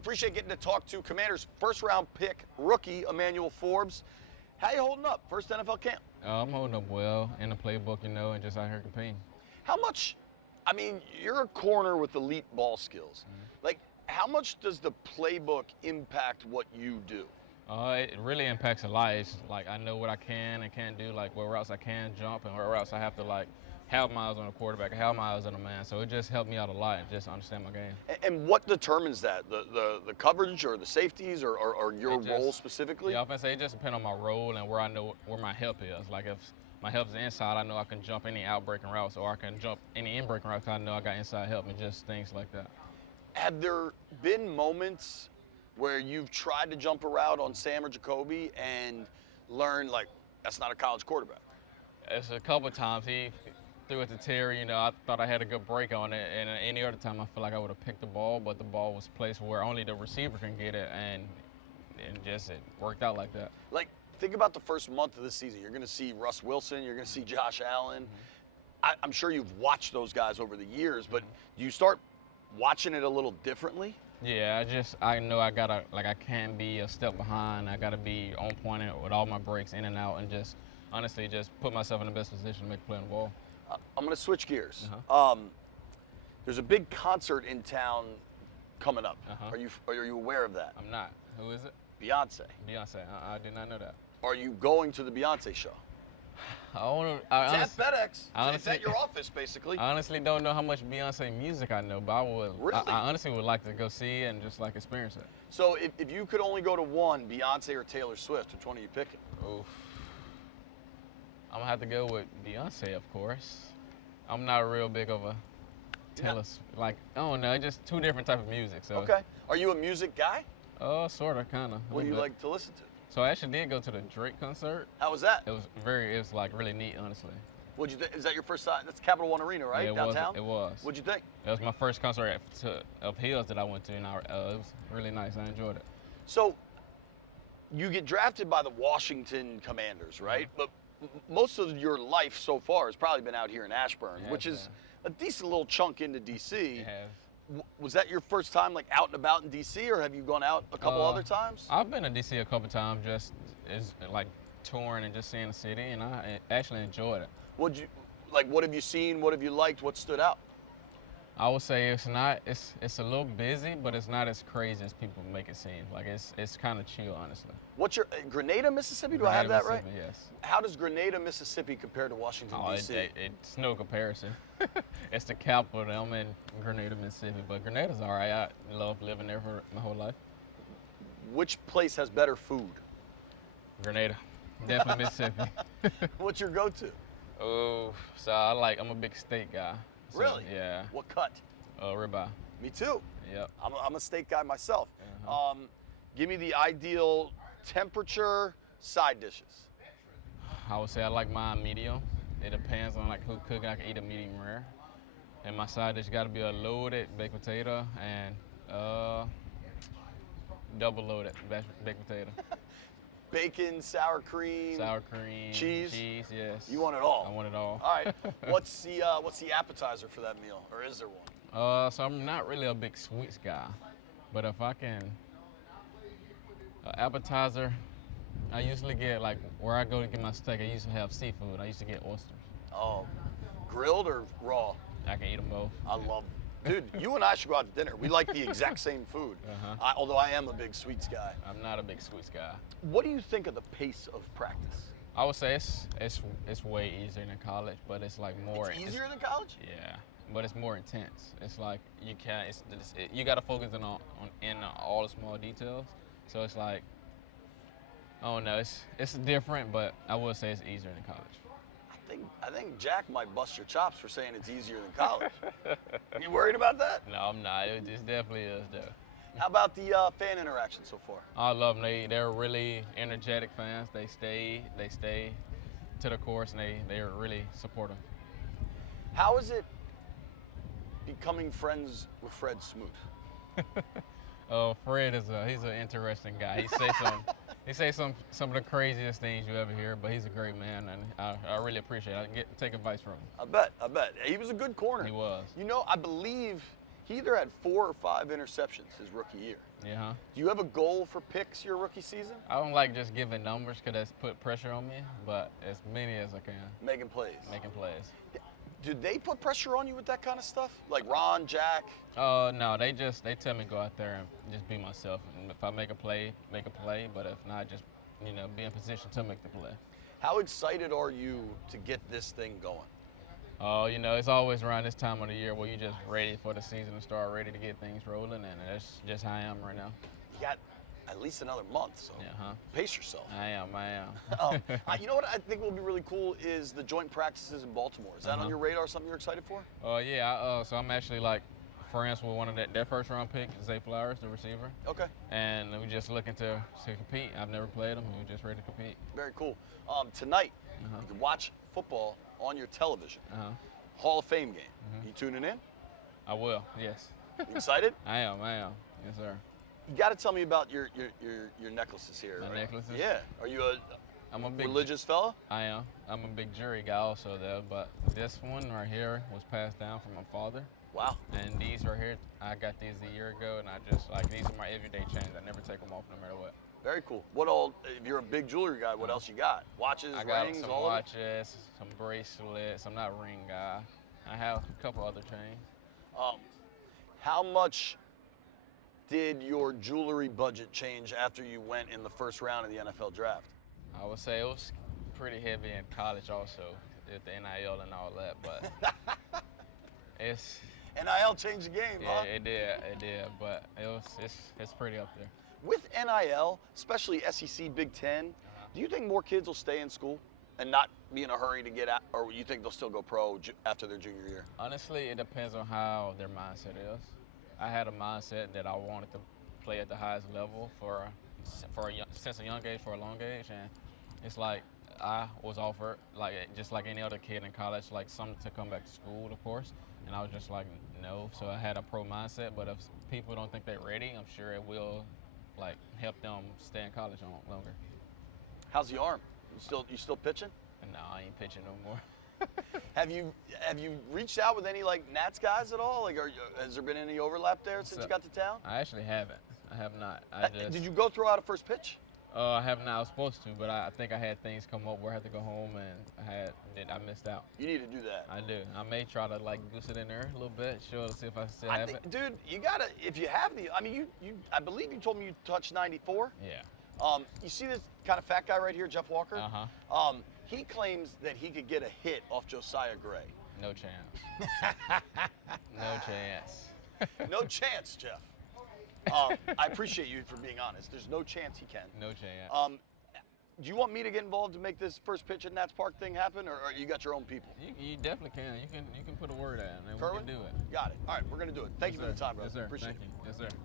Appreciate getting to talk to Commanders' first-round pick rookie, Emmanuel Forbes. How you holding up? First NFL camp. I'm holding up well in the playbook, and just out here competing. How much, you're a corner with elite ball skills. Like, how much does the playbook impact what you do? It really impacts a lot. It's like I know what I can and can't do, like what routes I can jump and what routes I have to have my eyes on the quarterback, have my eyes on the man. So it just helped me out a lot and just understand my game. And what determines that? The coverage or the safeties or your role specifically? Yeah, I say it just depends on my role and where I know where my help is. Like if my help is inside, I know I can jump any out-breaking routes, or I can jump any in-breaking routes. I know I got inside help and just things like that. Have there been moments where you've tried to jump a route on Sam or Jacoby and learned, like, that's not a college quarterback? It's a couple of times. He threw it to Terry. I thought I had a good break on it, and any other time I feel like I would have picked the ball, but the ball was placed where only the receiver can get it, and it worked out like that. Like, think about the first month of the season. You're going to see Russ Wilson. You're going to see Josh Allen. I'm sure you've watched those guys over the years, but do you start watching it a little differently? Yeah, I know I can't be a step behind. I gotta be on point with all my breaks in and out, and just honestly just put myself in the best position to make a play on the ball. I'm gonna switch gears. There's a big concert in town coming up. Are you aware of that? I'm not. Who is it? Beyonce. Beyonce. I did not know that. Are you going to the Beyonce show? It's at FedEx. Honestly, it's at your office, basically. I honestly don't know how much Beyonce music I know, but I would. Really? I honestly would like to go see it and just experience it. So if you could only go to one, Beyonce or Taylor Swift, which one are you picking? Oof. I'm gonna have to go with Beyonce, of course. I'm not real big of a Taylor. I don't know, just two different type of music. So. Okay. Are you a music guy? Sorta, kinda. What do you like to listen to? So I actually did go to the Drake concert. How was that? It was really neat, honestly. What'd you think? Is that your first time? That's Capital One Arena, right? Yeah, downtown? It was. What'd you think? It was my first concert of his that I went to, and it was really nice. I enjoyed it. So, you get drafted by the Washington Commanders, right? But most of your life so far has probably been out here in Ashburn, which is a decent little chunk into D.C. It has. Was that your first time out and about in D.C., or have you gone out a couple other times? I've been to D.C. a couple times, just touring and just seeing the city, and I actually enjoyed it. What have you seen? What have you liked? What stood out? I would say it's a little busy, but it's not as crazy as people make it seem. It's kind of chill, honestly. What's your Grenada, Mississippi? Do I have that right? Yes. How does Grenada, Mississippi compare to Washington, D.C.? It's no comparison. It's the capital. I'm in Grenada, Mississippi, but Grenada's all right. I love living there for my whole life. Which place has better food? Grenada, definitely Mississippi. What's your go-to? Oh, so I'm a big steak guy. So, really? Yeah. What cut? Ribeye. Me too. Yep. I'm a steak guy myself. Give me the ideal temperature side dishes. I would say I like mine medium. It depends on who cooking. I can eat a medium rare. And my side dish got to be a loaded baked potato and double loaded baked potato. Bacon, sour cream, cheese. Cheese, yes. You want it all. I want it all. All right. What's the appetizer for that meal, or is there one? So I'm not really a big sweets guy, but if I can, appetizer, I usually get where I go to get my steak. I used to have seafood. I used to get oysters. Oh, grilled or raw? I can eat them both. I love. Dude, you and I should go out to dinner. We like the exact same food. Although I am a big sweets guy. I'm not a big sweets guy. What do you think of the pace of practice? I would say it's way easier than college, but it's more. It's easier than college? Yeah, but it's more intense. It's you got to focus in all the small details. So it's I don't know. It's different, but I would say it's easier than college. I think Jack might bust your chops for saying it's easier than college. You worried about that? No, I'm not. It definitely is, though. How about the fan interaction so far? I love them. They're really energetic fans. They stay to the course, and they're really supportive. Of is it becoming friends with Fred Smoot? Fred he's an interesting guy. He says some of the craziest things you ever hear, but he's a great man, and I really appreciate it. I take advice from him. I bet. He was a good corner. He was. I believe He either had 4 or 5 interceptions his rookie year. Yeah. Do you have a goal for picks your rookie season? I don't like just giving numbers because that's put pressure on me, but as many as I can. Making plays. Making plays. Do they put pressure on you with that kind of stuff? Like Ron, Jack? No, they tell me go out there and just be myself. And if I make a play, make a play. But if not, just be in position to make the play. How excited are you to get this thing going? Oh, it's always around this time of the year where you're just ready for the season to start, ready to get things rolling, and that's just how I am right now. You got at least another month, so pace yourself. I am. You know what I think will be really cool is the joint practices in Baltimore. Is that on your radar, something you're excited for? Yeah, so I'm actually friends with one of their first round pick, Zay Flowers, the receiver. Okay. And we're just looking to compete. I've never played him. We're just ready to compete. Very cool. Tonight, you can watch football on your television. Hall of Fame game. You tuning in? I will, yes. You excited? I am. Yes, sir. You got to tell me about your necklaces here. My necklaces? Yeah. Are you I'm a big religious fella? I am. I'm a big jury guy also, though. But this one right here was passed down from my father. Wow. And these right here, I got these a year ago, and I just these are my everyday chains. I never take them off no matter what. Very cool. If you're a big jewelry guy, what else you got? Watches, I got rings, some all watches, some bracelets. I'm not a ring guy. I have a couple other chains. How much did your jewelry budget change after you went in the first round of the NFL draft? I would say it was pretty heavy in college also, with the NIL and all that, but NIL changed the game, huh? Yeah, it did, but it's pretty up there. With NIL, especially SEC, Big Ten, do you think more kids will stay in school and not be in a hurry to get out, or you think they'll still go pro after their junior year? Honestly, it depends on how their mindset is. I had a mindset that I wanted to play at the highest level since a young age, for a long age, and it's like I was offered, just like any other kid in college, something to come back to school, of course, and I was just like, no. So I had a pro mindset, but if people don't think they're ready, I'm sure it will help them stay in college longer. How's the arm? You still pitching? No, I ain't pitching no more. Have you reached out with any Nats guys at all? Has there been any overlap there since you got to town? I actually haven't. I have not. Did you go throw out a first pitch? I have not. I was supposed to, but I think I had things come up where I had to go home, and I missed out. You need to do that. I do. I may try to goose it in there a little bit, to see if I still have it. Dude, you gotta. If you have I believe you told me you touched 94. Yeah. You see this kind of fat guy right here, Jeff Walker? He claims that he could get a hit off Josiah Gray. No chance. No chance. No chance, Jeff. I appreciate you for being honest. There's no chance he can. No chance. Do you want me to get involved to make this first pitch at Nats Park thing happen, or you got your own people? You definitely can. You can put a word out, and we can do it. Got it. All right, we're gonna do it. Thank you for the time, brother. Yes, sir. Appreciate Thank it. you. Yes, sir.